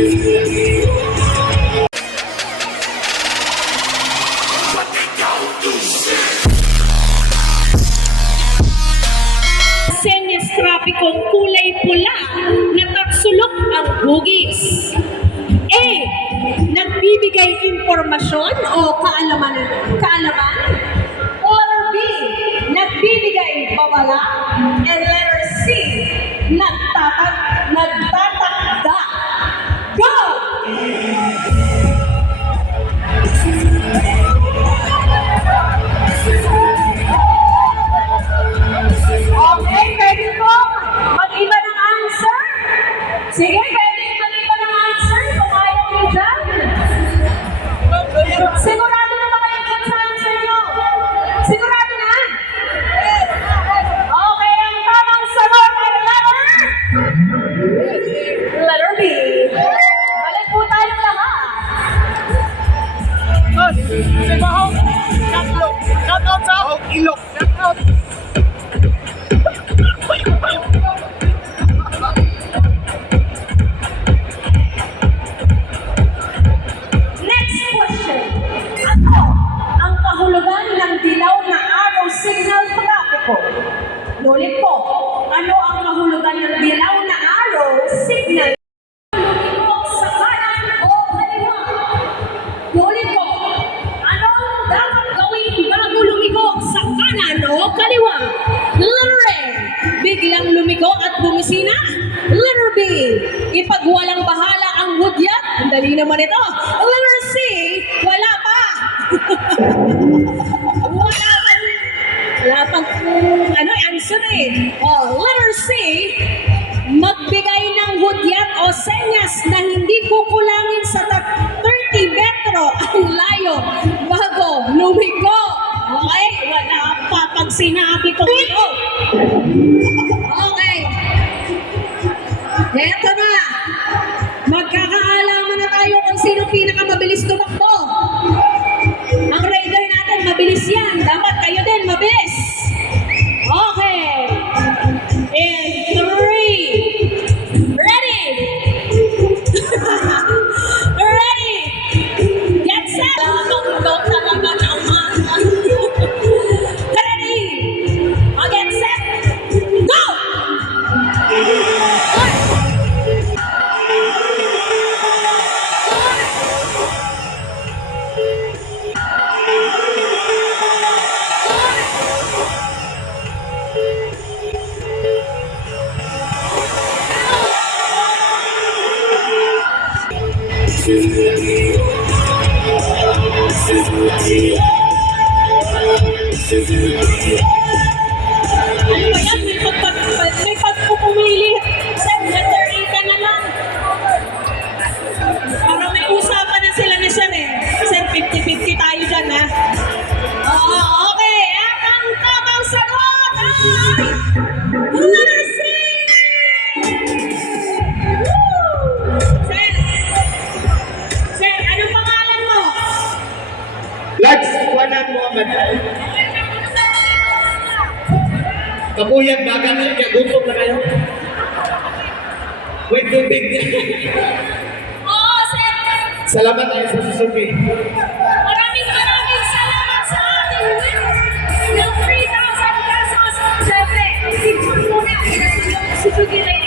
Senyas trapikong kulay pula na taksulok ang hugis. A. Nagbibigay impormasyon o kaalaman. Or B. Nagbibigay babala. And letter C. Nagtatakda. Go! Okay, pwede po mag-iba ng answer? Sige, pwede mag-iba ng answer kung ayaw nyo dyan. Sigurado na ba kayo dyan sa answer nyo? Sigurado na? Okay, ang tamang sagot ay letter B. Balik po tayo lahat. Si Mahong, shout out sa Ilok, shout out. Next question. Ano ang kahulugan ng dilaw na araw signal trapiko? Ulit po. Ano ang kahulugan ng dilaw na araw signal? Lumiko sa kanan o kaliwa? Ulit po. Ano ang dapat gawin bago lumiko sa kanan o kaliwa? Letter A. Biglang lumiko at bumisina? Letter B. Ipagwalang bahala ang hudyat? Ang dali naman ito. Letter C. Wala pa. Wala pang answer eh. Letter C. Magbigay ng hudyat o senyas na hindi kukulangin sa 30 metro ang layo bago lumiko. Okay? Wala pa pag sinabi ko ito. Okay. Eto na. Magkakaalaman na tayo kung sino pinakamabilis tumakbo. Ang rider natin, mabilis yan. Dapat kayo din, mabilis. Okay. In 3. Ready? Ready? Get set. Ready? Get set. Go! Ano ba yan? May pagpupumili. Sir, letter A ka na lang. Para may usapan na sila ni Sir eh. Sir, 50-50 tayo dyan ha. Oo, okay. At ang tamang sagot ay letter C! Sir, anong pangalan mo? Lags, Juanan Muhammad. Kapuyang bagan na niya, gutom na kayo. Wait, tubig. Oo, sir. Salamat tayo sa susuki. Maraming salamat sa ating winner ng 3,000 pesos. Siyempre, picture muna. Si Sugi na